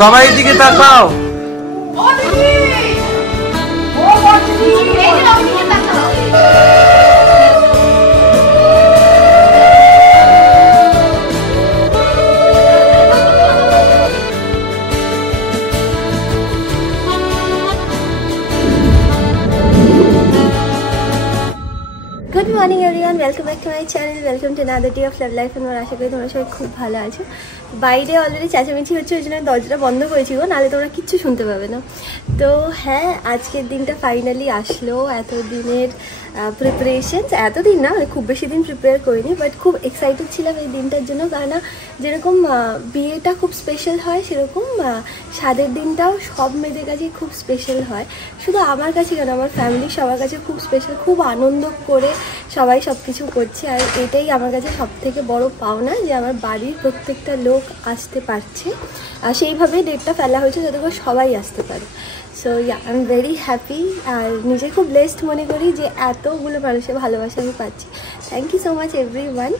সবাই দিকে তাকাও। Good morning everyone, welcome back to my channel, welcome to another day of love life and আশা করি তোমরা সবাই খুব ভালো আছো। বাইরে অলরেডি চেঁচামেচি হচ্ছে, ওই জন্য দরজাটা বন্ধ করেছি গো, নাহলে তোমরা কিচ্ছু শুনতে পাবে না। তো হ্যাঁ, আজকের দিনটা ফাইনালি আসলো। এতদিনের প্রিপারেশনস, এতদিন না মানে খুব বেশি দিন প্রিপেয়ার করিনি, বাট খুব এক্সাইটেড ছিলাম এই দিনটার জন্য। কারণ যেরকম বিয়েটা খুব স্পেশাল হয়, সেরকম স্বাদের দিনটাও সব মেয়েদের কাছে খুব স্পেশাল হয়। শুধু আমার কাছে কেন, আমার ফ্যামিলির সবার কাছে খুব স্পেশাল। খুব আনন্দ করে সবাই সব কিছু করছে, আর এটাই আমার কাছে সব থেকে বড় পাওনা যে আমার বাড়ির প্রত্যেকটা লোক আসতে পারছে। আর সেইভাবেই ডেটটা ফেলা হয়েছে যাতে করে সবাই আসতে পারে। So yeah, I am very happy, আর নিজে খুব ব্লেসড মনে করি যে এতগুলো মানুষের ভালোবাসা আমি পাচ্ছি। Thank you so much everyone.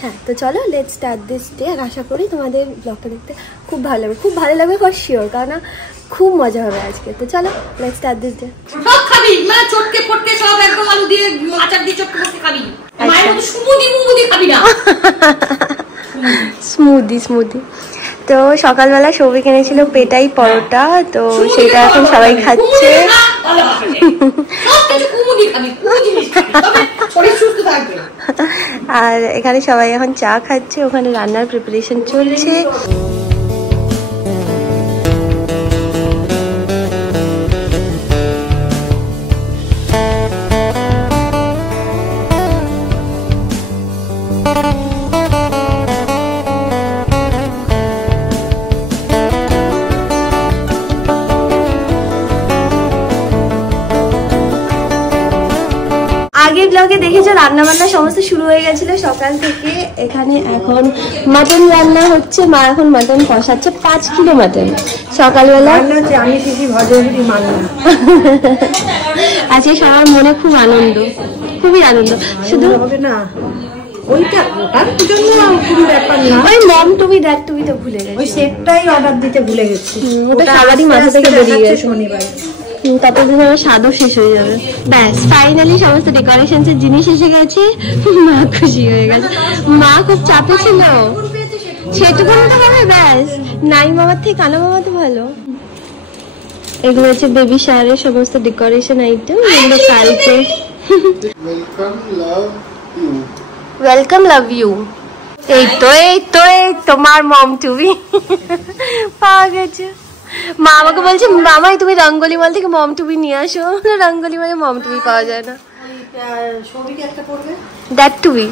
হ্যাঁ, তো চলো লেটস স্টার্ট দিস ডে। আর আশা করি তোমাদের ব্লগটা দেখতে খুব ভালো লাগবে, খুব ভালো লাগবে ফর শিওর, কারণ খুব মজা হবে আজকে। তো চলো লেটস স্টার্ট দিস ডে। সব খাবি মানে চটকে পটকে সব একদম আলু দিয়ে আচার দিয়ে চটকে পটকে খাবি, মায়ের মতো স্মুদি খাবি না। স্মুদি। তো সকালবেলা সৌভিক এনেছিল পেটাই পরোটা, তো সেটা এখন সবাই খাচ্ছে। আর এখানে সবাই এখন চা খাচ্ছে, ওখানে রান্নার প্রিপারেশন চলছে। আগের ব্লগে দেখেছো রান্না বান্না সমস্ত শুরু হয়ে গেছিল সকাল থেকে। এখানে এখন মাটন রান্না হচ্ছে, মা এখন মাটন কষাচ্ছে, 5 কিলো মাটন সকালবেলা। আমি শিখি ভজরি মানা। আজকে সবার মনে খুব আনন্দ, খুবই আনন্দ। শুধু না ওইটা ওটার জন্য কোনো ব্যাপার না, ওই মম টুবি দ্যাট টুবি তো ভুলে গেছি, ওই সেটটাই অর্ডার দিতে ভুলে গেছি। ওটা সবারই মাথা থেকে বেরিয়ে গেছে শনিবার, ততদিন আমার স্বাদও শেষ হয়ে যাবে। ব্যাস ফাইনালি সমস্ত ডেকোরেশনস এর জিনিস এসে গেছে, মা খুশি হয়ে গেছে। মা খুব চাপে ছিল, সেটুকু তো হবে ব্যাস। নাই মামার থেকে কানা মামা তো ভালো। এগুলো হচ্ছে বেবি শাওয়ারের সমস্ত ডেকোরেশন আইটেম, এগুলো কালকে। Welcome love you. এই তো তোমার মম টুবি পাওয়া গেছে। মা আমাকে বলছে, মামাই তুমি রঙ্গলি মল থেকে মম টুবি নিয়ে আসো। রঙ্গলি মানে মম টুবি পাওয়া যায় না, দ্যাট টুবি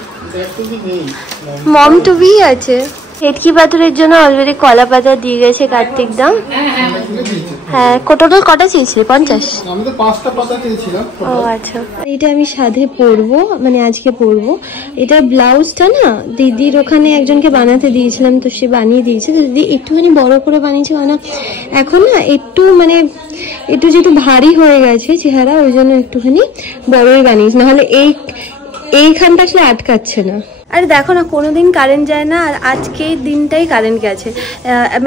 মম টুবি আছে। ভেটকি পাথরের জন্য অলরেডি কলা পাতা দিয়ে গেছে কার্তিক দা। হ্যাঁ, টোটাল কটা চেয়েছিলে? 50? আমি তো 5টা পাতা চেয়েছিলাম। ও আচ্ছা, এটা আমি সাধে পরবো, মানে আজকে পরবো। এটা ব্লাউজটা না দিদির ওখানে একজনকে বানাতে দিয়েছিলাম, তো সে বানিয়ে দিয়েছে। তো দিদি একটুখানি বড় করে বানিয়েছে, কারণ এখন না একটু মানে একটু যেহেতু ভারী হয়ে গেছে চেহারা, ওই জন্য একটুখানি বড়ই বানিয়েছে, নাহলে এইখানটা আসলে আটকাচ্ছে না। আরে দেখো না, কোনোদিন কারেন্ট যায় না, আর আজকে দিনটাই কারেন্ট গেছে।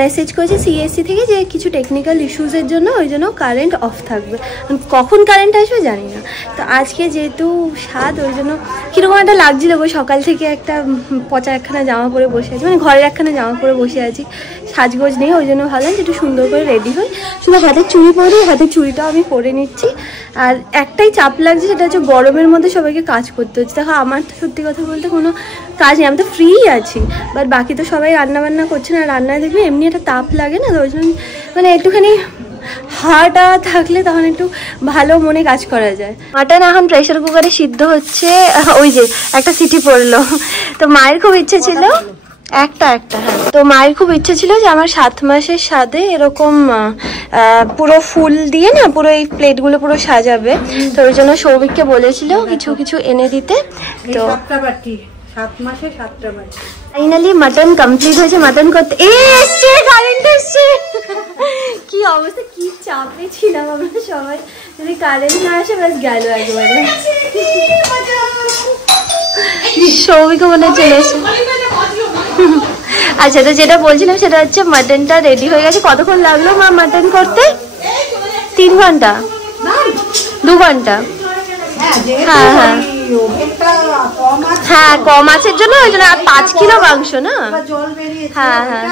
মেসেজ করেছে সিএসসি থেকে যে কিছু টেকনিক্যাল ইস্যুসের জন্য, ওই জন্য কারেন্ট অফ থাকবে। কখন কারেন্ট আসবে জানি না। তো আজকে যেহেতু স্বাদ, ওই জন্য কীরকম একটা লাগছিল গো, সকাল থেকে একটা পচা একখানা জামা পরে বসে আছি, মানে ঘরের একখানা জামা পরে বসে আছি, সাজগোজ নেই। ওই জন্য ভাবলাম যে একটু সুন্দর করে রেডি হই, শুধু হাতে চুড়ি পরি, হাতে চুড়িটাও আমি পরে নিচ্ছি। আর একটাই চাপ লাগছে, সেটা হচ্ছে গরমের মধ্যে সবাইকে কাজ করতে হচ্ছে। দেখো আমার তো সত্যি কথা বলতে কোনো কাজ নেই, আমি তো ফ্রি আছি, বাট বাকি তো সবাই রান্নাবান্না করছে না। রান্নায় দেখবে এমনি একটা তাপ লাগে না, তো ওই জন্য মানে একটুখানি হাওয়াটা থাকলে তখন একটু ভালো মনে কাজ করা যায়। মাটন এখন প্রেসার কুকারে সিদ্ধ হচ্ছে, ওই যে একটা সিটি পড়লো। তো মায়ের খুব ইচ্ছে ছিল একটা হ্যাঁ, তো মায়ের খুব ইচ্ছে ছিল যে আমার 7 মাসের স্বাদে এরকম পুরো ফুল দিয়ে না পুরো এই প্লেটগুলো পুরো সাজাবে। তো ওই জন্য সৌভিককে বলেছিল কিছু কিছু এনে দিতে। তো 7 মাসে 7টা বাটি। ফাইনালি মাটন কমপ্লিট হয়েছে। মাটন করতে এসছে, কারেন্ট এসছে। কি অবস্থা, কি চাপে ছিলাম আমরা সবাই, যদি কারেন্ট না আসে ব্যাস গেল একবারে। সৌভিকও মনে চলে এসে। আচ্ছা, তো যেটা বলছিলাম সেটা হচ্ছে মাটনটা রেডি হয়ে গেছে। কতক্ষণ লাগলো মা মাটন করতে? 3 ঘন্টা 2 ঘন্টা? হ্যাঁ হ্যাঁ হ্যাঁ, কম মাছের জন্য ওই জন্য। আর 5 কিলো মাংস না? হ্যাঁ হ্যাঁ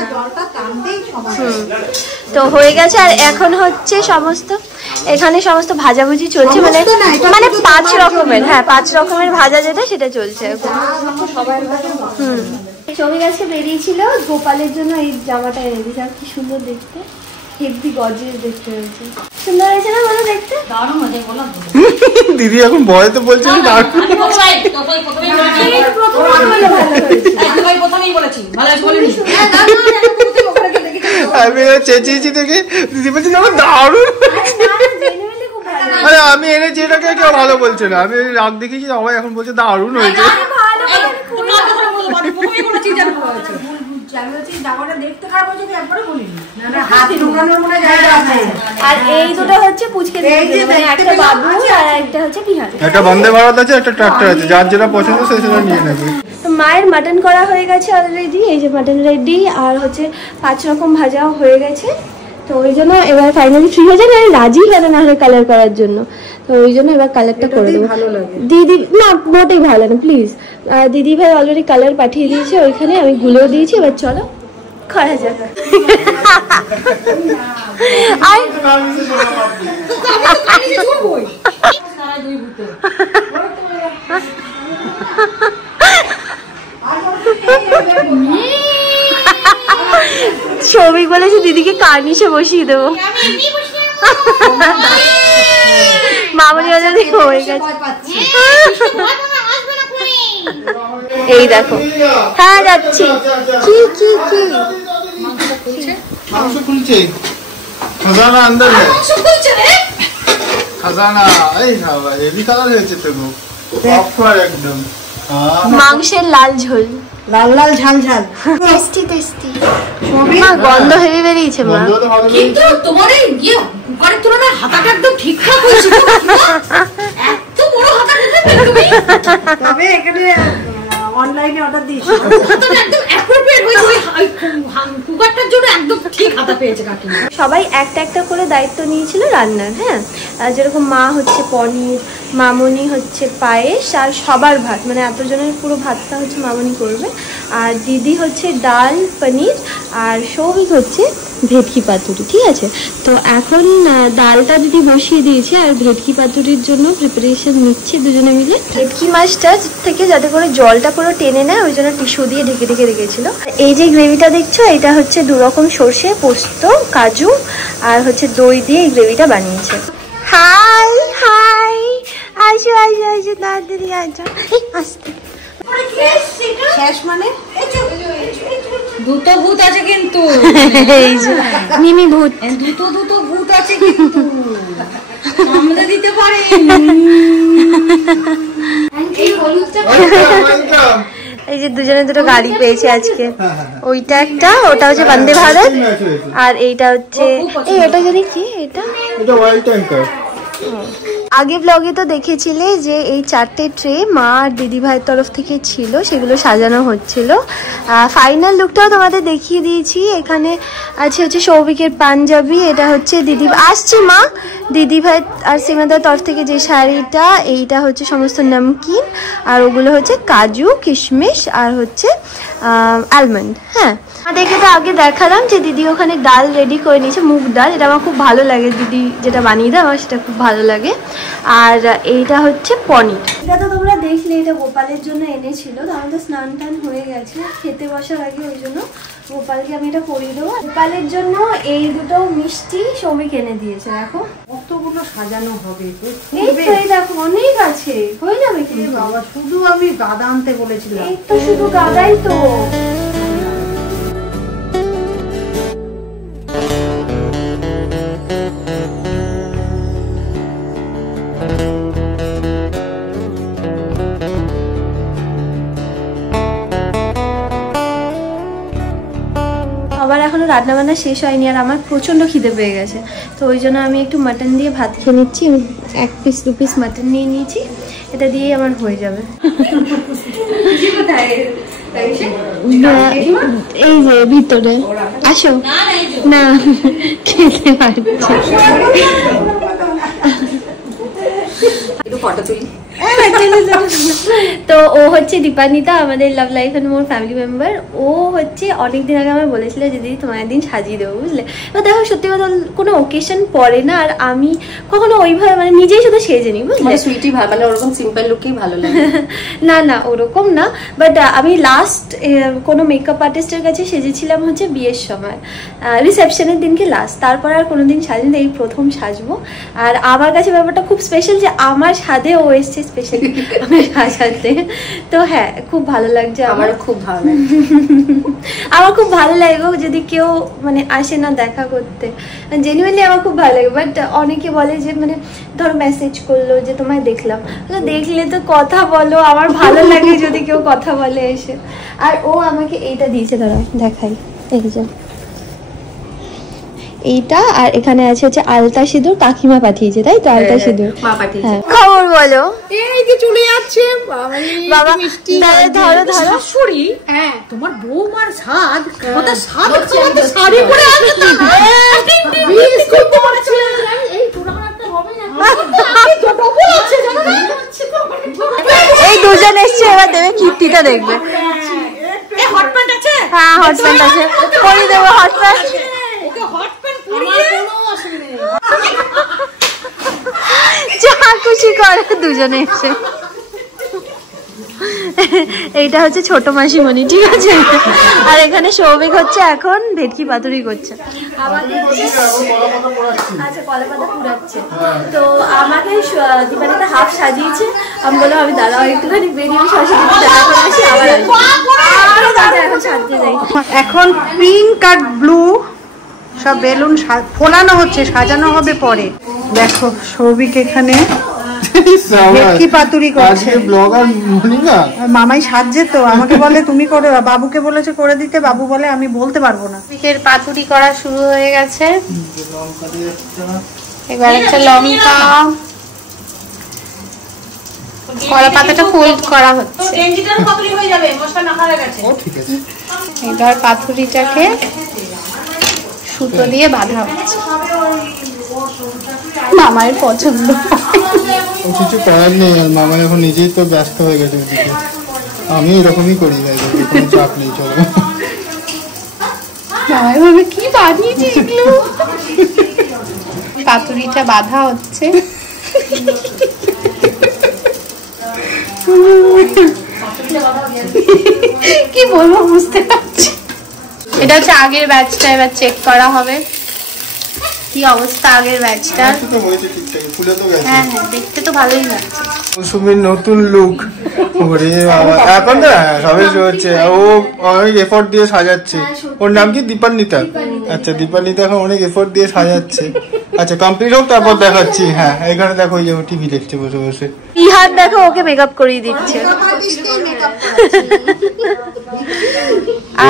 তো হয়ে গেছে। আর এখন হচ্ছে সমস্ত এখানে সমস্ত ভাজাভুজি চলছে, মানে 5 রকমের, হ্যাঁ 5 রকমের ভাজা যেটা সেটা চলছে এখন। ছবি গাছকে বেরিয়েছিল গোপালের জন্য এই জামাটা এনে দিয়েছে। আর কি সুন্দর দেখতে, হেভি গর্জিয়াস দেখতে হয়েছে। সুন্দর হয়েছে না বলো দেখতে? দারুণ মজা বলো। দিদি এখন ভয় তো বলছে না, দারুণ। আমি চেঁচিয়েছি দেখে দিদি বলছে দারুণ। আরে আমি এনেছি এটাকে কেউ ভালো বলছে না, আমি রাগ দেখেছি সবাই এখন বলছে দারুণ হয়েছে। আর এই দুটো হচ্ছে পুচকে, একটা বাবু আর একটা হচ্ছে বিহার। একটা বন্দে ভারত আছে, একটা ট্রাক্টর আছে, যার যেটা পছন্দ সে সেটা নিয়ে নেবে। তো মায়ের মাটন করা হয়ে গেছে অলরেডি, এই যে মাটন রেডি। আর হচ্ছে 5 রকম ভাজাও হয়ে গেছে। তো ওই জন্য এবার ফাইনালি ফ্রি হয়ে যাবে। আমি রাজি হবে না হলে কালার করার জন্য, তো ওই জন্য এবার কালারটা করে দেবো। দিদি না, মোটেই ভালো না প্লিজ। দিদি ভাই অলরেডি কালার পাঠিয়ে দিয়েছে ওইখানে, আমি গুলেও দিয়েছি। এবার চলো করা যাক। সৌভিক বলেছে দিদিকে কার্নিশে বসিয়ে দেবো। মামনি অলরেডি হয়ে গেছে। এই দেখো, হ্যাঁ যাচ্ছি। কি কি কি মাংস খুলছে, খাজানা अंदर है, খাজানা। এই বাবা হেভি কালার হয়েছে তো গো, অফার একদম। মাংসের লাল ঝোল, লাল লাল ঝাল ঝাল, টেস্টি টেস্টি। মা গন্ধ হেভি বেরিয়েছে মা। কিন্তু তোমার এই কুকারের তুলনায় হাতাটা একদম ঠিকঠাক হয়েছে। এত বড় হাতা দিতে তুমি, তবে এখানে অনলাইনে অর্ডার দিয়েছি, হাতাটা একদম অ্যাপ্রোপ্রিয়েট হয়েছে। ওই কুকারটার জন্য একদম ঠিক হাতা পেয়েছে কাকিমা। সবাই একটা একটা করে দায়িত্ব নিয়েছিল রান্নার। হ্যাঁ, যেরকম মা হচ্ছে পনির, মামনি হচ্ছে পায়েস, আর সবার ভাত, মানে এতজনের পুরো ভাতটা হচ্ছে মামনি করবে। আর দিদি হচ্ছে ডাল পনির, আর সৌভিক হচ্ছে ভেটকি পাতুরি। ঠিক আছে, তো এখন ডালটা দিদি বসিয়ে দিয়েছে, আর ভেটকি পাতুরির জন্য প্রিপারেশন নিচ্ছে দুজনে মিলে। ভেটকি মাছটা থেকে যাতে করে জলটা পুরো টেনে নেয় ওই জন্য টিস্যু দিয়ে ঢেকে ঢেকে রেখেছিল। এই যে গ্রেভিটা দেখছো, এটা হচ্ছে 2 রকম সর্ষে, পোস্ত, কাজু আর হচ্ছে দই দিয়ে এই গ্রেভিটা বানিয়েছে। হাই হাই, আসো আসো আসো, তাড়াতাড়ি আসো। আসতে শেষ মানে দুটো ভূত আছে কিন্তু, এই যে মিমি ভূত, দুটো ভূত আছে কিন্তু আমরা দিতে পারে। এই যে দুজনে দুটো গাড়ি পেয়েছে আজকে, ওইটা একটা, ওটা হচ্ছে বন্দে ভারত, আর এইটা হচ্ছে এই এটা জানি কি, এটা ওয়াইল্ড ট্যাঙ্কার। আগে ব্লগে তো দেখেছিলে যে এই 4টে ট্রে মা আর দিদি ভাইয়ের তরফ থেকে ছিল, সেগুলো সাজানো হচ্ছিল। ফাইনাল লুকটাও তোমাদের দেখিয়ে দিয়েছি। এখানে আছে হচ্ছে সৌভিকের পাঞ্জাবি, এটা হচ্ছে দিদি আসছি মা, দিদি ভাই আর সীমাদার তরফ থেকে যে শাড়িটা, এইটা হচ্ছে সমস্ত নমকিন, আর ওগুলো হচ্ছে কাজু, কিশমিশ আর হচ্ছে আলমন্ড। হ্যাঁ, দেখে তো আগে দেখালাম যে দিদি ওখানে ডাল রেডি করে নিয়েছে, মুগ ডাল। এটা আমার খুব ভালো লাগে, দিদি যেটা বানিয়ে দেয় আমার সেটা খুব ভালো লাগে। আর এইটা হচ্ছে পনির। এটা তো তোমরা দেখলে, এটা গোপালের জন্য এনেছিল। তো আমাদের স্নান টান হয়ে গেছে, খেতে বসার আগে ওই জন্য গোপালকে আমি এটা করিয়ে দেবো। গোপালের জন্য এই দুটো মিষ্টি সৌভিক এনে দিয়েছে। দেখো কতগুলো সাজানো হবে, এই তো, এই দেখো অনেক আছে, হয়ে যাবে কিন্তু। বাবা শুধু আমি গাদা আনতে বলেছিলাম, এই তো শুধু গাদাই তো। সবার এখনো রান্না বান্না শেষ হয়নি আর আমার প্রচন্ড খিদে পেয়ে গেছে, তো ওই জন্য আমি একটু মাটন দিয়ে ভাত খেয়ে নিচ্ছি। 1 পিস 2 পিস মাটন নিয়ে নিয়েছি, এটা দিয়েই আমার হয়ে যাবে। এই যে ভিতরে আসো না, খেতে পারছি। তো ও হচ্ছে দীপান্বিতা, আমাদের love life and more family member. ও হচ্ছে অনেকদিন আগে আমার বলেছিল যে দিদি তোমার একদিন সাজিয়ে দেবো, বুঝলে। তো দেখো সত্যি কথা কোনো ওকেশন পড়ে না, আর আমি কখনো ওইভাবে মানে নিজেই শুধু সেজে নিই, বুঝলে। সুইটি ভালো, মানে ওরকম সিম্পল লুকই ভালো লাগে। না না ওরকম না, বাট আমি লাস্ট কোনো মেকআপ আর্টিস্টের কাছে সেজেছিলাম হচ্ছে বিয়ের সময়, রিসেপশনের দিনকে লাস্ট। তারপর আর কোনোদিন সাজিনি, এই প্রথম সাজবো। আর আমার কাছে ব্যাপারটা খুব স্পেশাল যে আমার সাধে ও এসছে স্পেশালি আমার সাজাতে। তো হ্যাঁ খুব ভালো লাগছে, আমারও খুব ভালো লাগে। আমার খুব ভালো লাগে যদি কেউ মানে আসে না দেখা করতে, জেনুইনলি আমার খুব ভালো লাগে। বাট অনেকে বলে যে মানে ধরো মেসেজ করলো যে তোমায় দেখলাম, দেখলে তো কথা বলো, আমার ভালো লাগে যদি কেউ কথা বলে এসে। আর ও আমাকে এইটা দিয়েছে, দাঁড়া দেখাই, এই যে এইটা। আর এখানে আছে হচ্ছে আলতা সিঁদুর, কাকিমা পাঠিয়েছে, তাই তো? আলতা সিঁদুর মা পাঠিয়েছে। খবর বলো। এই যে চলে যাচ্ছে বাবা, ধরো ধরো। শাশুড়ি, হ্যাঁ তোমার বৌমার স্বাদ, ওটা স্বাদ খাওয়াতে শাড়ি পরে আছে তো। বিস্কুট তোমার ছেলে, এই টুর্নামেন্টটা হবে না, আমি ছোট বউ আছে জানো না। এই দুজন এসছে, এবার দেবে কীর্তিটা দেখবে। এই হট প্যান্ট আছে? হ্যাঁ হট প্যান্ট আছে, পরে দেবো হট প্যান্ট। ওকে হট প্যান্ট পরিয়ে কোনো অসুবিধা নেই, যা খুশি করে দুজনে এসে। এইটা হচ্ছে ছোট মাসিমণি, ঠিক আছে। আর এখানে সৌভিক হচ্ছে এখন ভেটকি পাতুরি করছে, আচ্ছা কলা পাতা পুরাচ্ছে। তো আমাকে দীপান্বিতা হাফ সাজিয়েছে, আমি বললাম আমি দাঁড়াও একটুখানি বেরিয়ে সরস্বতী দেখা করে আসি, আবার এখন সাজতে যাই। এখন পিঙ্ক আর ব্লু সব বেলুন ফোলানো হচ্ছে, সাজানো হবে পরে। দেখো সৌভিক এখানে ভেটকি পাতুরি করছে। মামাই সাজছে তো, আমাকে বলে তুমি করে, বাবুকে বলেছে করে দিতে, বাবু বলে আমি বলতে পারবো না। সৌভিকের পাতুরি করা শুরু হয়ে গেছে, এবার একটা লঙ্কা, কলা পাতাটা ফোল্ড করা হচ্ছে। এবার পাতুরিটাকে সুতো দিয়ে বাঁধা হচ্ছে। মামার পছন্দ, কিছু করার নেই, আর মামা এখন নিজেই তো ব্যস্ত হয়ে গেছে ওদিকে। আমি এরকমই করি, কোনো চাপ নেই, চলো। মামাই ভাবে কি বানিয়েছি এগুলো। পাতুরিটা বাঁধা হচ্ছে। কি বলবো বুঝতে পারছি। এটা হচ্ছে আগের ব্যাচটা, এবার চেক করা হবে কি অবস্থা আগের ব্যাচটার। হ্যাঁ হ্যাঁ দেখতে তো ভালোই লাগছে। মৌসুমীর নতুন লুক, ওরে বাবা, এখন তো সবে হচ্ছে, ও অনেক এফোর্ট দিয়ে সাজাচ্ছে। ওর নাম কি? দীপান্বিতা। আচ্ছা দীপান্বিতা এখন অনেক এফোর্ট দিয়ে সাজাচ্ছে। আচ্ছা কমপ্লিট হোক তারপর দেখাচ্ছি। হ্যাঁ এখানে দেখো, ওই যে টিভি দেখছে বসে বসে। ইহান দেখো ওকে মেকআপ করিয়ে দিচ্ছে।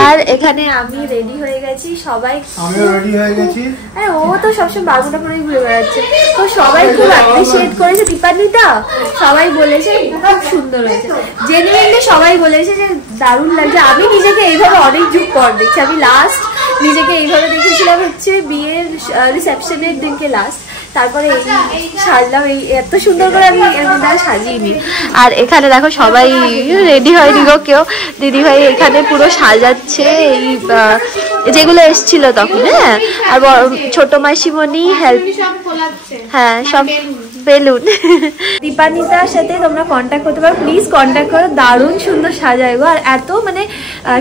আর এখানে আমি রেডি হয়ে গেছি, সবাই আমিও রেডি হয়ে গেছি। আরে ও তো সবসময় বাগুনা পরেই ঘুরে বেড়াচ্ছে, তো সবাই খুব অ্যাপ্রিশিয়েট করেছে দীপান্বিতা, সবাই বলেছে খুব সুন্দর হয়েছে। জেনুইনলি সবাই বলেছে যে দারুণ লাগছে। আমি নিজেকে এইভাবে অনেক যুগ পর দেখছি, আমি লাস্ট নিজেকে এইভাবে দেখেছিলাম হচ্ছে বিয়ের রিসেপশনের দিনকে লাস্ট, তারপরে এই সাজলাম, এই এত সুন্দর করে আমি এর মধ্যে সাজিয়ে। আর এখানে দেখো সবাই রেডি হয়নি গো কেউ, দিদি ভাই এখানে পুরো সাজাচ্ছে এই যেগুলো এসছিল তখন। হ্যাঁ আর ছোট মাসিমণি হেল্প, হ্যাঁ সব বেলুন। দীপান্বিতার সাথে তোমরা কন্ট্যাক্ট করতে পারো, প্লিজ কন্ট্যাক্ট করো, দারুণ সুন্দর সাজায় গো। আর এত মানে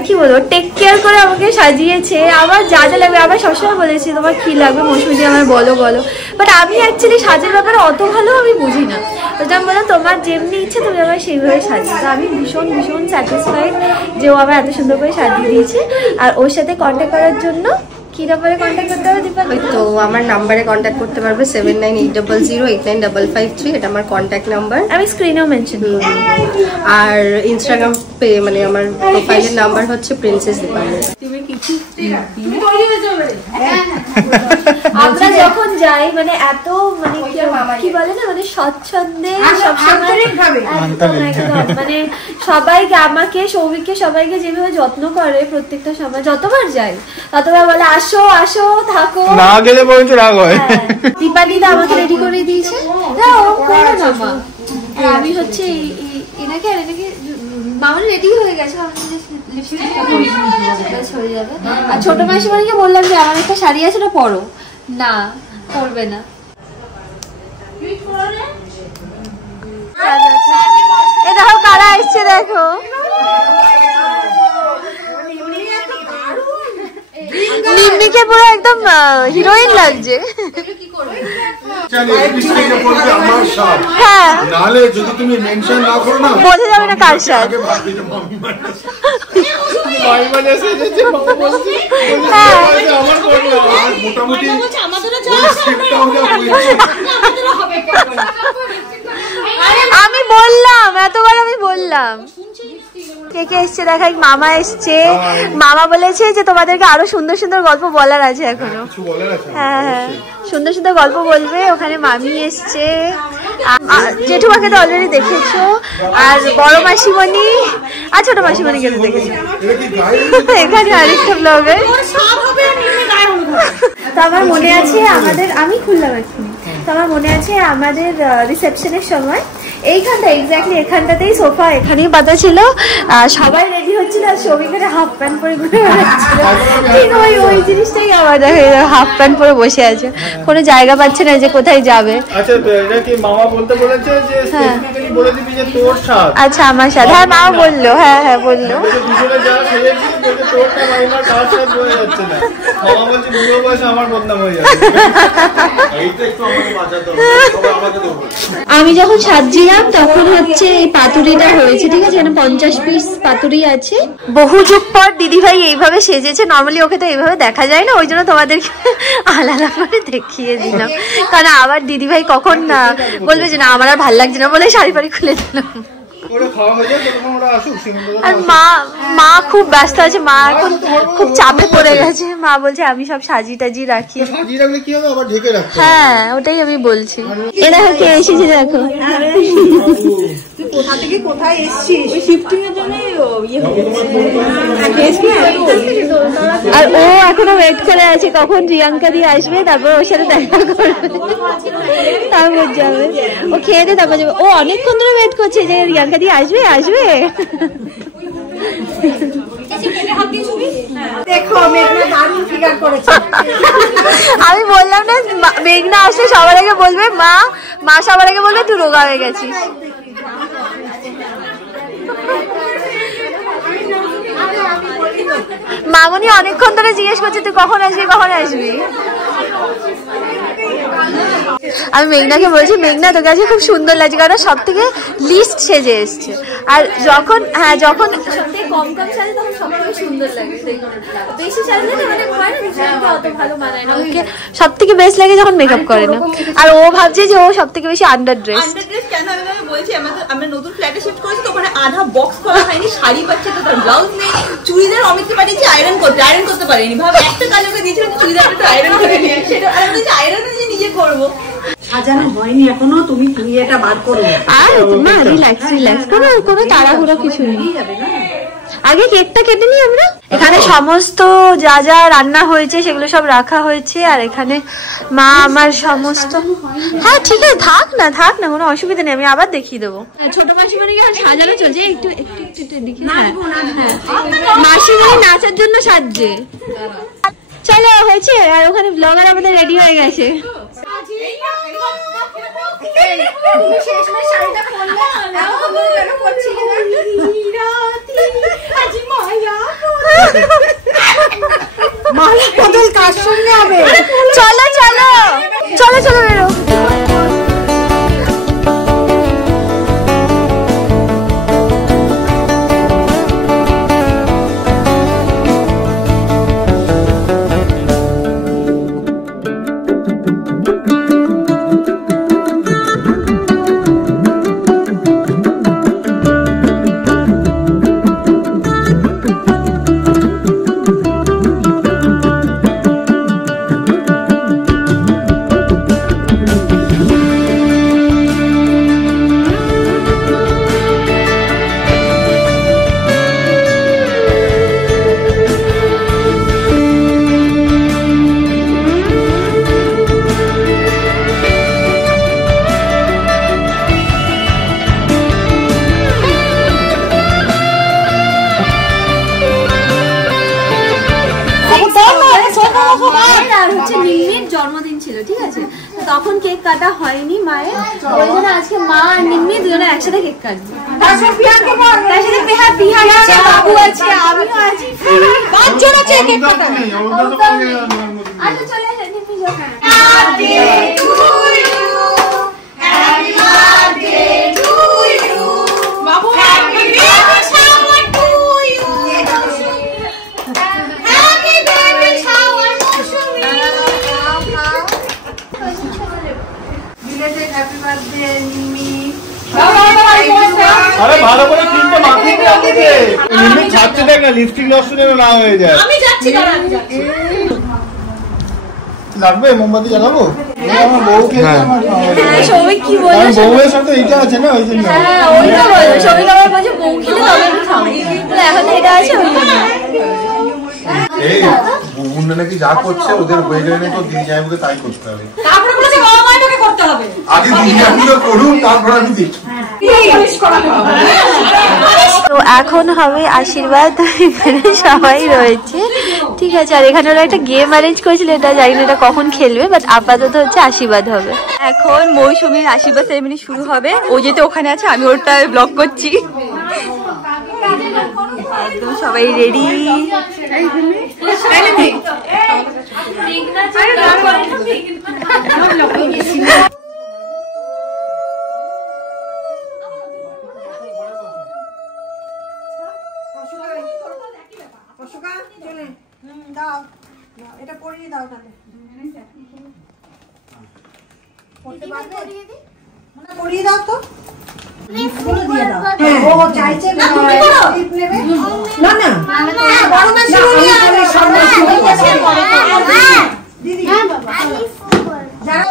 কি বলবো, টেক কেয়ার করে আমাকে সাজিয়েছে। আমার যা যা লাগবে, আমার সবসময় বলেছি তোমার কি লাগবে মৌসুমী আমার বলো বলো, বাট আমি অ্যাকচুয়ালি সাজের ব্যাপারে অত ভালো আমি বুঝি না। ওটা আমি বললাম তোমার যেমনি ইচ্ছে তুমি আমার সেইভাবে সাজিয়ে। তো আমি ভীষণ ভীষণ স্যাটিসফাইড যে ও আমার এত সুন্দর করে সাজিয়ে দিয়েছে। আর ওর সাথে কন্ট্যাক্ট করার জন্য কি নাম্বারে কন্ট্যাক্ট করতে হবে দীপা? তো আমার নাম্বারে কন্ট্যাক্ট করতে পারবে 7980089553, এটা আমার কন্ট্যাক্ট নাম্বার, আমি স্ক্রিনেও মেনশন করব। আর ইনস্টাগ্রাম মানে আমার প্রোফাইলের নাম্বার হচ্ছে প্রিন্সেস দীপান্বিতা। তুমি কিছু আমরা যখন যাই মানে এত মানে কি বলে না মানে স্বচ্ছন্দে সবসময় মানে সবাইকে আমাকে সৌভিককে সবাইকে যেভাবে যত্ন করে প্রত্যেকটা সময় যতবার যাই ততবার বলে আসো আসো থাকো, না গেলে বলতে রাগ হয়। দীপালিদা আমাকে রেডি করে দিয়েছে, আমি হচ্ছে এনাকে আর এনাকে মামা রেডি হয়ে গেছে হয়ে যাবে। আর ছোট মাসিমাকে বললাম যে আমার একটা শাড়ি আছে ওটা পরো, না পরবে না। এ দেখো কারা এসছে দেখো, নিম্মিকে পুরো একদম হিরোইন লাগছে। হ্যাঁ বোঝা যাবে না কার সাথে। আমি বললাম এতবার, আমি বললাম কে কে এসছে দেখাই। মামা এসছে, মামা বলেছে যে তোমাদেরকে আরো সুন্দর সুন্দর গল্প বলার আছে এখনো। হ্যাঁ হ্যাঁ সুন্দর সুন্দর গল্প বলবে। ওখানে মামি এসছে, জেঠুমাকে তো অলরেডি দেখেছো, আর বড় মাসিমণি আর ছোট মাসিমণিকে তো দেখেছো। এখানে আরেকটা ব্লগে তো আমার মনে আছে আমাদের, আমি খুললাম এক্ষুনি, তো আমার মনে আছে আমাদের রিসেপশনের সময় এইখানটা এক্স্যাক্টলি এখানটাতেই সোফা এখানেই পাতা ছিল, সবাই রেডি হচ্ছিল আর সৌভিকের হাফ প্যান্ট পরে ঘুরে বেড়াচ্ছিল। ঠিক ওই জিনিসটাই আমার দেখা, হাফ প্যান্ট পরে বসে আছে, কোনো জায়গা পাচ্ছে না যে কোথায় যাবে। আচ্ছা এটা কি মামা বলতে বলেছে যে স্পেসিফিক্যালি বলে দিবি যে তোর সাথে? আচ্ছা আমার সাথে, হ্যাঁ মা বললো, হ্যাঁ হ্যাঁ বললো। দুজনে যা সেজেছি বলতে তোরটা মাইমার কার সাথে বলে যাচ্ছে না। মামা বলছে বুড়ো বয়সে আমার বদনাম হয়ে যাবে, এইটা একটু আমাকে বাঁচাতে হবে, সবাই আমাকে দেবো। আমি যখন সাজিলাম তখন হচ্ছে এই পাতুরিটা হয়েছে, ঠিক আছে, এখানে 50 পিস পাতুরি আছে। বহু যুগ পর দিদিভাই এইভাবে সেজেছে, নর্মালি ওকে তো এইভাবে দেখা যায় না, ওই জন্য তোমাদেরকে আলাদা করে দেখিয়ে দিলাম, কারণ আবার দিদিভাই কখন না বলবে যে না আমার আর ভালো লাগছে না বলে শাড়ি ফাড়ি খুলে দিলাম। আর মা খুব ব্যস্ত আছে, মা এখন খুব চাপে পড়ে গেছে, মা বলছে আমি সব সাজি টাজি রাখি। হ্যাঁ ওটাই আমি বলছি। এ দেখো কে এসেছে দেখো, কোথা থেকে কোথায় এসেছিস? আর ও এখনো ওয়েট করে আছে কখন রিয়াঙ্কা দিয়ে আসবে, তারপর ওর সাথে দেখা করবে, তারপর যাবে। ও খেয়ে দে তারপর যাবে। ও অনেকক্ষণ ধরে ওয়েট করছে যে রিয়াঙ্কা দিয়ে আসবে আসবে। দেখো মেঘনা দারুণ ফিগার করেছে। আমি বললাম না মেঘনা আসলে সবার আগে বলবে মা সবার আগে বলবে তুই রোগা হয়ে গেছিস। মামনি অনেকক্ষণ ধরে জিজ্ঞেস করছে তুই কখন আসবি কখন আসবি। আমি মেঘনাকে বলছি মেঘনা তোকে আজকে খুব সুন্দর লাগছে, কারণ সব থেকে লিস্ট সেজে এসছে, আর যখন যখন কম সাজে তখন সব থেকে সুন্দর লাগে, বেশি সাজলে অত ভালো মানায় না, ওকে সব থেকে বেস্ট লাগে যখন মেকআপ করে না। আর ও ভাবছে যে ও সব থেকে বেশি আন্ডার ড্রেস। কেন আমি বলছি আমরা নতুন ফ্ল্যাটে শিফট করেছি তো ওখানে আধা বক্স করা হয়নি, শাড়ি পাচ্ছে তো তার ব্লাউজ নেই, চুড়িদার অমিতকে পাঠিয়েছি আয়রন করতে পারিনি, ভাব একটা কাজ ওকে দিয়েছিলাম চুড়িদারটা আয়রন করে নিয়ে, সেটা আর আমি আয়রন নিজে করবো। সাজানো হয়নি এখনো, তুমি এটা বার করো। আর না রিল্যাক্স কোনো তাড়াহুড়ো কিছু নেই, আগে কেকটা কেটে নিই আমরা। এখানে সমস্ত যা যা রান্না হয়েছে সেগুলো সব রাখা হয়েছে, আর এখানে মা আমার সমস্ত, হ্যাঁ ঠিক আছে থাক না কোনো অসুবিধা নেই, আমি আবার দেখিয়ে দেবো। ছোট মাসিমণিকে সাজানো চলছে, একটু দেখি। মাসিমণি নাচার জন্য সাজছে, চলো হয়েছে। আর ওখানে ব্লগার আমাদের রেডি হয়ে গেছে। মালা বদল কার সঙ্গে হবে? চলো বেরো। জন্মদিন ছিল, ঠিক আছে, তখন কেক কাটা হয়নি মায়ের, ওই জন্য আজকে মা আর নিম্মি দুজনে একসাথে কেক কাটবে। তার সাথে পিহা আছে, বাবু আছে, আমিও আছি, 5 জন আছে কেক কাটা। আচ্ছা চলে আসেন নিম্মি যখন। Happy birthday to you, happy birthday to you বাবু, happy baby shower to you, happy baby shower Mousumi. Belated happy birthday Nimmi. আরে ভালো করে ক্রিমটা মাখিয়ে দে আমাকে। নিম্মি ছাড়ছে দেখ না, লিপস্টিক নষ্ট যেন না হয়ে যায়। আমি যাচ্ছি, দাঁড়া আমি যাচ্ছি। লাগবে মোমবাতি জ্বালাবো? আমার বউ খেয়েছে, আমার সৌভিক কি বললো? আমার বউয়ের সাথে এইটা আছে না, ওই জন্য। হ্যাঁ ওইটা বললো, সৌভিক আমার বলছে বউ খেলে তবে আমি খাবো, এখন এটা আছে ওই জন্য। এই বুবুন্না নাকি যা করছে ওদের হয়ে গেলে তো দিদি জামাইকে তাই করতে হবে। তারপরে বলেছে বাবা মাকে করতে হবে, আগে দিদি জামাইকে করুন তারপর আমি দেখি। তো এখন হবে আশীর্বাদ, এখানে সবাই রয়েছে, ঠিক আছে। আর এখানে ওরা একটা গেম অ্যারেঞ্জ করেছিল, এটা জানি না এটা কখন খেলবে, বাট আপাতত হচ্ছে আশীর্বাদ হবে। এখন মৌসুমীর আশীর্বাদ সেরেমনি শুরু হবে, ও যেটা ওখানে আছে আমি ওটা ব্লক করছি। একদম সবাই রেডি। দাও এটা পরিয়ে দাও, তাহলে পড়তে পারবে? পরিয়ে দাও তো, লিফগুলো দিয়ে দাও। হ্যাঁ ও চাইছে লিফ নেবে না, না বড় মাছ নিয়ে আসবে, সামনে আছে দিদি। হ্যাঁ বাবা যাও।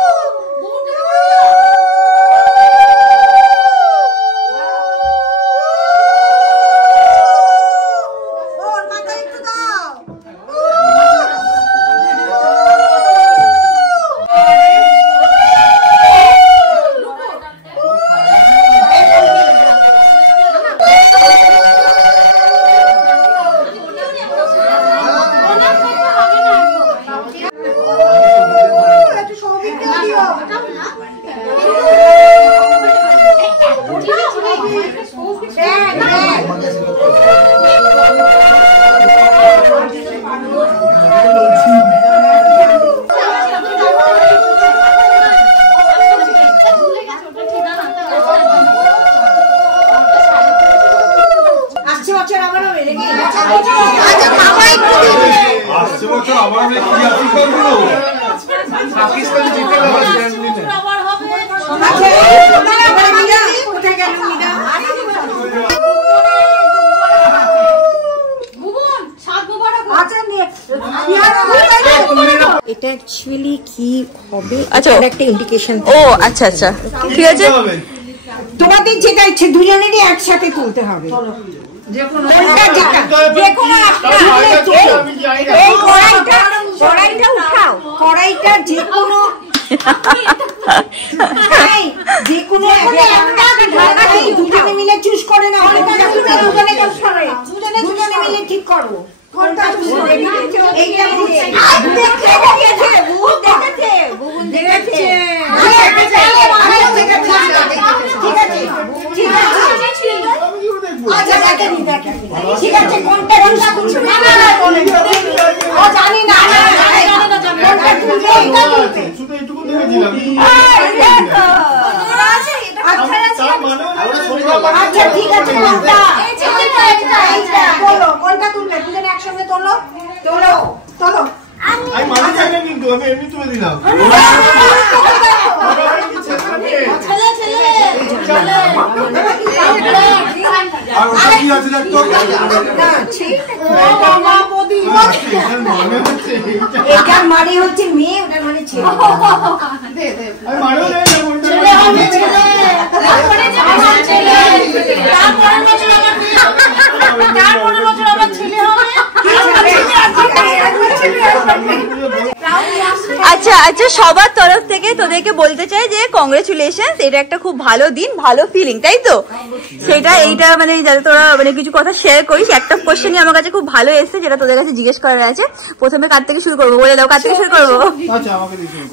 এটা অ্যাকচুয়ালি কি হবে, আচ্ছা একটা ইন্ডিকেশন। ও আচ্ছা আচ্ছা ঠিক আছে, তোমাদের যেটা ইচ্ছে দুজনেরই একসাথে তুলতে হবে। কড়াইটা উঠাও, কড়াইটা যে কোনো দুজনে মিলে চুজ করে না, দুজনে মিলে ঠিক করো। ঠিক আছে কোনটা জানি না, আচ্ছা ঠিক আছে কোনটা তুলবে, দুজনে একসঙ্গে তোলো তোলো তোলো। আমি মানি চাই না কিন্তু, আমি এমনি তুলে দিলাম। আর ওটা কি আছে দেখতো? এটার মানে হচ্ছে মেয়ে, ওটার মানে ছেলে। আমি মারও যাই না, আচ্ছা আচ্ছা সবার তরফ থেকে তোদেরকে বলতে চাই যে কংগ্রেচুলেশন, এটা একটা খুব ভালো দিন, ভালো ফিলিং, তাই তো? সেটা এইটা মানে যাতে তোরা মানে কিছু কথা শেয়ার করিস। একটা কোশ্চেনই আমার কাছে খুব ভালো এসেছে, যেটা তোদের কাছে জিজ্ঞেস করার আছে। প্রথমে কার থেকে শুরু করবো বলে দাও, কার থেকে শুরু করবো?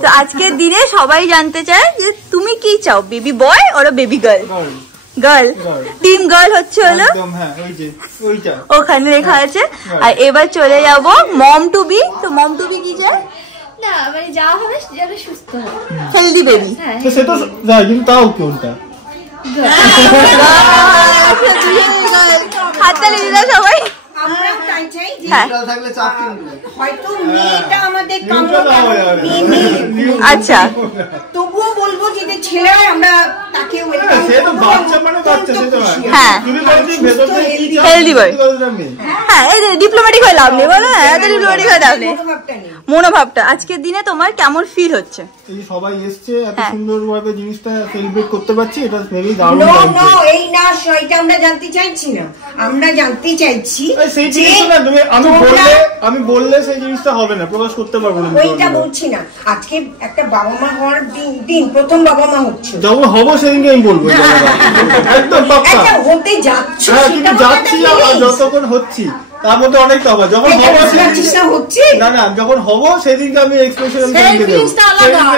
তো আজকের দিনে সবাই জানতে চায় যে তুমি কি চাও, baby boy or baby girl? Girl, team girl হচ্ছে হলো ওখানে লেখা আছে। আর এবার চলে যাব মম টু বি। তো মম টু বি কি চায়? না মানে যা হবে যাতে সুস্থ হয়, হেলদি বেবি। তো সে তো যায়, কিন্তু তাও কোনটা? হাততালি দিলে সবাই। আমরাও তাই চাই যে থাকলে চাপ কিন্তু হয়তো মেয়েটা আমাদের আচ্ছা তবুও বলবো যে ছেলেরা আমরা তাকে ওয়েলকাম সে তো বাচ্চা মানে বাচ্চা, সে তো হ্যাঁ তুমি বলছি ভেতর থেকে হেলদি বয়। হ্যাঁ এই ডিপ্লোম্যাটিক হয়ে লাভ নেই, বলো এত ডিপ্লোম্যাটিক হয়ে লাভ নেই। মনোভাবটা আজকের দিনে তোমার কেমন ফিল হচ্ছে? এই সবাই এসছে, এত সুন্দরভাবে জিনিসটা সেলিব্রেট করতে পারছি, এটা ভেরি দারুণ নো লাগছে। নো এই না সেটা আমরা জানতে চাইছি না, আমরা জানতে চাইছি সেই জিনিসটা না তুমি আমি বললে সেই জিনিসটা হবে না, প্রকাশ করতে পারবো না। ওইটা বলছি না, আজকে একটা বাবা মা হওয়ার দিন, প্রথম বাবা মা হচ্ছে, যখন হবো সেদিনকে আমি বলবো একদম পাক্কা। আচ্ছা হতে যাচ্ছে, হ্যাঁ কিন্তু যাচ্ছি, আর যতক্ষণ হচ্ছি তার মধ্যে অনেক তো হবে। যখন হবো না না যখন হবো সেদিনকে আমি এক্সপ্রেশন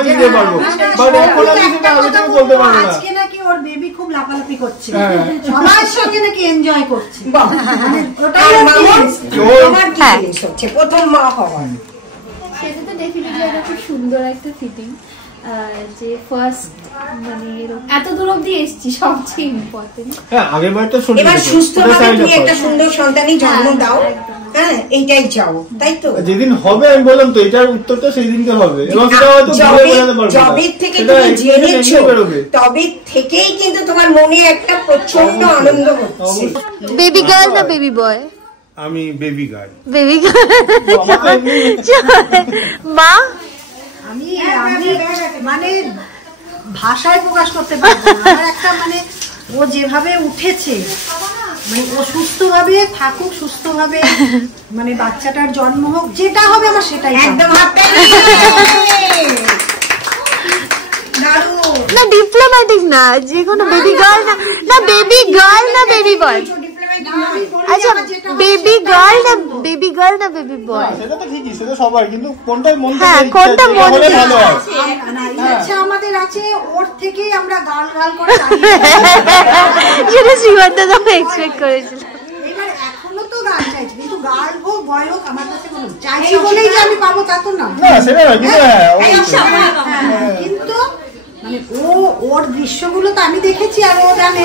দিতে পারবো, বাট এখন আমি সেটা আগে থেকে বলতে পারবো না। আজকে নাকি ওর বেবি খুব লাফালাফি করছে, সবার সঙ্গে নাকি এনজয় করছে। প্রথম মা হওয়ার সেটা তো ডেফিনেটলি একটা খুব সুন্দর একটা ফিটিং, যে ফার্স্ট মানে এত দূর অব্দি এসেছি, সবচেয়ে ইম্পর্টেন্ট। হ্যাঁ আগের বারটা শুনে এবার সুস্থভাবে তুমি একটা সুন্দর সন্তানই জন্ম দাও, হ্যাঁ এইটাই চাও, তাই তো? যেদিন হবে আমি বললাম তো এটার উত্তরটা সেই দিনকে হবে, এবং সেটা হয়তো জবের থেকে তুমি জেনেছো, তবে থেকেই কিন্তু তোমার মনে একটা প্রচন্ড আনন্দ হচ্ছে। বেবি গার্ল না বেবি বয়? আমি বেবি গার্ল। Baby girl. মা আমি মানে ভাষায় প্রকাশ করতে পারবো না। আমার একটা মানে ও যেভাবে উঠেছে, মানে ও সুস্থভাবে থাকুক, সুস্থভাবে মানে বাচ্চাটার জন্ম হোক, যেটা হবে আমার সেটাই একদম না ডিপ্লোম্যাটিক না, যে কোনো বেবি গার্ল না বেবি গার্ল না বেবি বয়। আচ্ছা বেবি গার্ল না বেবি বয়? সেটা তো ঠিকই, সেটা সবাই, কিন্তু কোনটা মন থেকে হ্যাঁ কোনটা মন থেকে ভালো হয়। ইচ্ছা আমাদের আছে, ওর থেকেই আমরা গাল গাল করে যেটা শ্রীমন্ত দাও এক্সপেক্ট করেছিল। এবার এখনো তো গাল চাইছি, কিন্তু গাল হোক বয় হোক আমার কাছে কোনো চাইছি বলেই যে আমি পাবো তা তো না। না সেটা না, কিন্তু মানে ওর দৃশ্যগুলো তো আমি দেখেছি, আর ও জানে,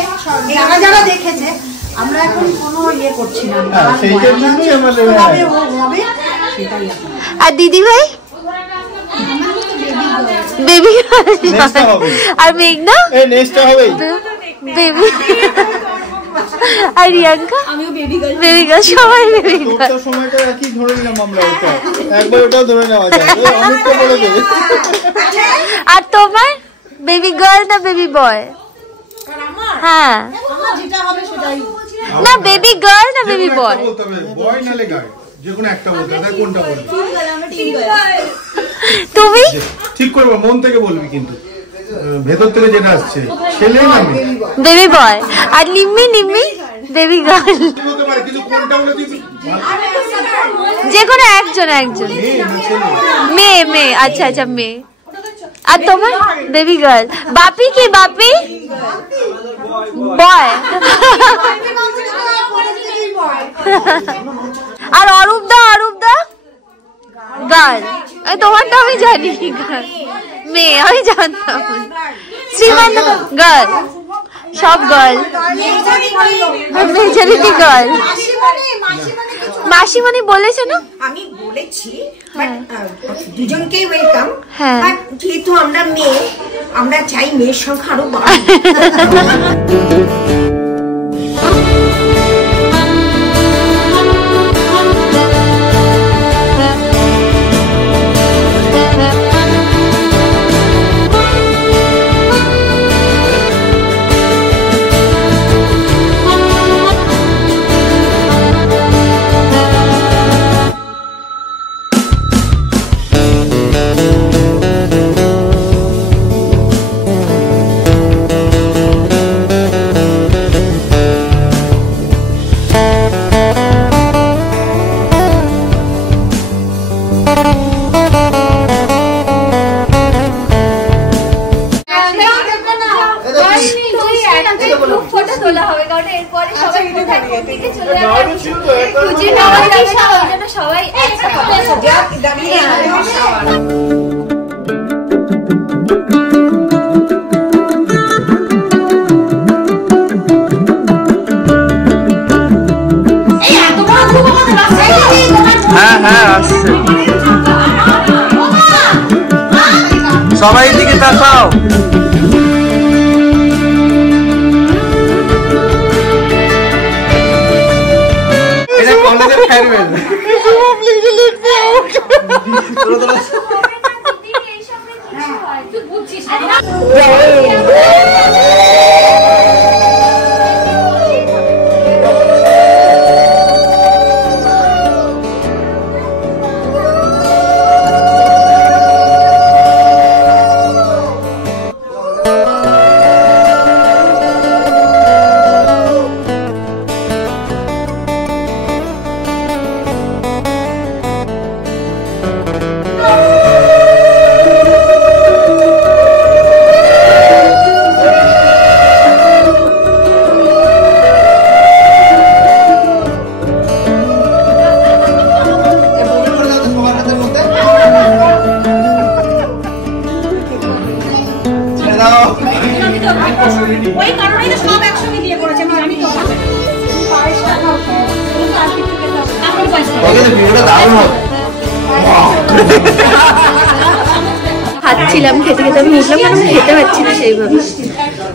যারা দেখেছে, আমরা এখন কোনো ইয়ে করছি না। আর দিদি ভাই বেবি আর মেঘনা বেবি, আর রিয়াঙ্কা বেবি গার্ল, সবাই বেবি গার্ল। সময়টা একই ধরে নিলাম আমরা, একবার ওটাও ধরে নেওয়া যায়, অমিতকে বলে দেবে। আর তোমার বেবি গার্ল না বেবি বয়? হ্যাঁ না বেবি গার্ল না বেবি বয়? বয় নালে গার্ল, যে কোনো একটা বলতে হবে, কোনটা বলবি? তুমি ঠিক করবো, মন থেকে বলবি, কিন্তু ভেতর থেকে যেটা আসছে ছেলে না বেবি বয়। আর নিম্মি বেবি গার্ল, যে কোনো একজন মেয়ে। আচ্ছা আচ্ছা মেয়ে। আর তোমার বেবি গার্ল। বাপি কি বাপি বয়? আর অরূপ দা গার্ল। তোমারটা আমি জানি মেয়ে, আমি জানতাম। শ্রীমন্ত গার্ল, সব গার্ল, মেজরিটি গার্ল। মাসি মানে বলেছে না? আমি বলেছি দুজনকেই ওয়েলকাম, বাট যেহেতু আমরা মেয়ে, আমরা চাই মেয়ের সংখ্যা আরো বাড়ুক। সবাই হ্যাঁ হ্যাঁ আসছে সবাই দিকে তাকাও এটা কলেজের ফেয়ারওয়েল ওই কারণেই তো সব একসঙ্গে দিয়ে করেছে আমি জানি তো খাচ্ছিলাম খেতে খেতে আমি উঠলাম কারণ আমি খেতে পারছি না সেইভাবে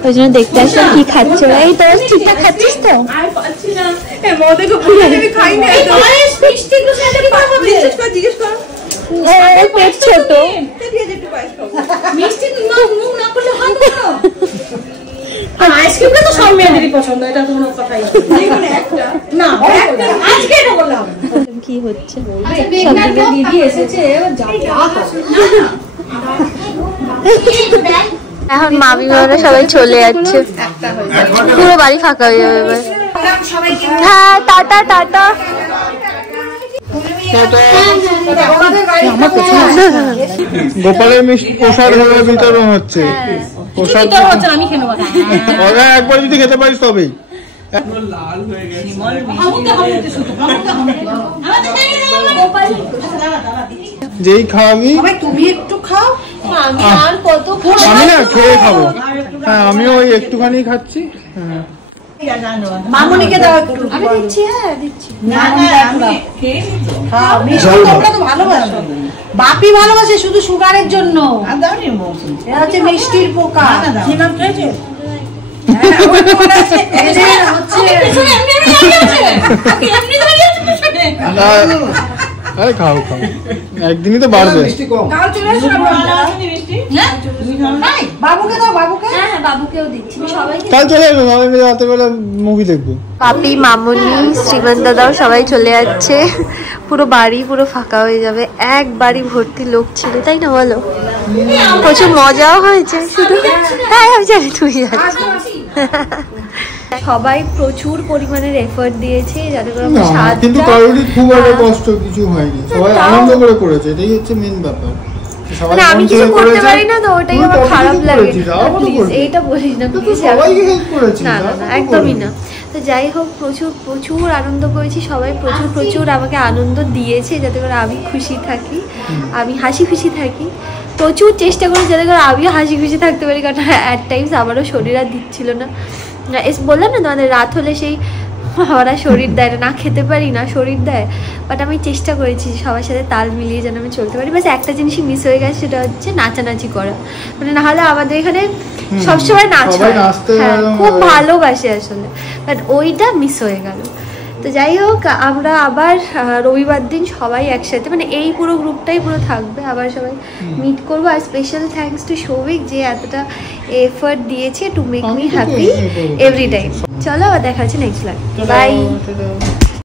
ওই জন্য দেখতে আসলাম কি খাচ্ছ এই তো ঠিকঠাক খাচ্ছিস তো পেট ছোট আইসক্রিমটা তো সব মেয়েদেরই পছন্দ এটা তো কোনো কথাই না আজকে এটা বললাম কি হচ্ছে সবদিকে দিদি এসেছে এখন মামিমারা সবাই চলে যাচ্ছে পুরো বাড়ি ফাঁকা হয়ে যাবে এবার হ্যাঁ টাটা টাটা গোপালের মিষ্টি প্রসাদ বিতরণ হচ্ছে প্রসাদ আমি খেয়ে নেবো একবার যদি খেতে পারিস তবেই যেই খাওয়াবি তুমি একটু খাও আমি না খেয়ে খাবো হ্যাঁ আমিও ওই একটুখানি খাচ্ছি মামনিকে দাও একটু আমি দিচ্ছি হ্যাঁ দিচ্ছি না তো ভালোবাসো বাপি ভালোবাসে শুধু সুগারের জন্য এটা হচ্ছে মিষ্টির পোকা আরে খাও খাও একদিনই তো বাড়বে বাবুকে দাও বাবুকে কাল চলে আসবে সবাই মিলে রাতেরবেলা মুভি দেখবো পাপি মামুনি শ্রীমান দাদাও সবাই চলে যাচ্ছে পুরো বাড়ি পুরো ফাঁকা হয়ে যাবে এক বাড়ি ভর্তি লোক ছিল তাই না বলো প্রচুর মজাও হয়েছে শুধু তাই আমি জানি তুই যাচ্ছিস সবাই প্রচুর পরিমাণের এফর্ট দিয়েছে যাতে করে কিন্তু কারোরই খুব একটা কষ্ট কিছু হয়নি সবাই আনন্দ করে করেছে এটাই হচ্ছে মেন ব্যাপার মানে আমি কিছু করতে পারি না তো ওটাই আমার খারাপ লাগে প্লিজ এইটা বলিস না প্লিজ সবাইকে হেল্প করেছি না না একদমই না তো যাই হোক প্রচুর প্রচুর আনন্দ করেছি সবাই প্রচুর প্রচুর আমাকে আনন্দ দিয়েছে যাতে করে আমি খুশি থাকি আমি হাসি খুশি থাকি প্রচুর চেষ্টা করি যাতে করে আমিও হাসি খুশি থাকতে পারি কারণ অ্যাট টাইমস আমারও শরীর আর দিচ্ছিল না বললাম না তোমাদের রাত হলে সেই আমার শরীর দেয় না খেতে পারি না শরীর দেয় বাট আমি চেষ্টা করেছি সবার সাথে তাল মিলিয়ে যেন আমি চলতে পারি বাস একটা জিনিসই মিস হয়ে গেছে সেটা হচ্ছে নাচানাচি করা মানে নাহলে আমাদের এখানে সবসময় নাচ হয় হ্যাঁ খুব ভালোবাসে আসলে বাট ওইটা মিস হয়ে গেল তো যাই হোক আমরা আবার রবিবার দিন সবাই একসাথে মানে এই পুরো গ্রুপটাই পুরো থাকবে আবার সবাই মিট করবো আর স্পেশাল থ্যাঙ্কস টু সৌভিক যে এতটা এফর্ট দিয়েছে to make me happy every time চলো দেখা হচ্ছে নেক্সট ব্লগে বাই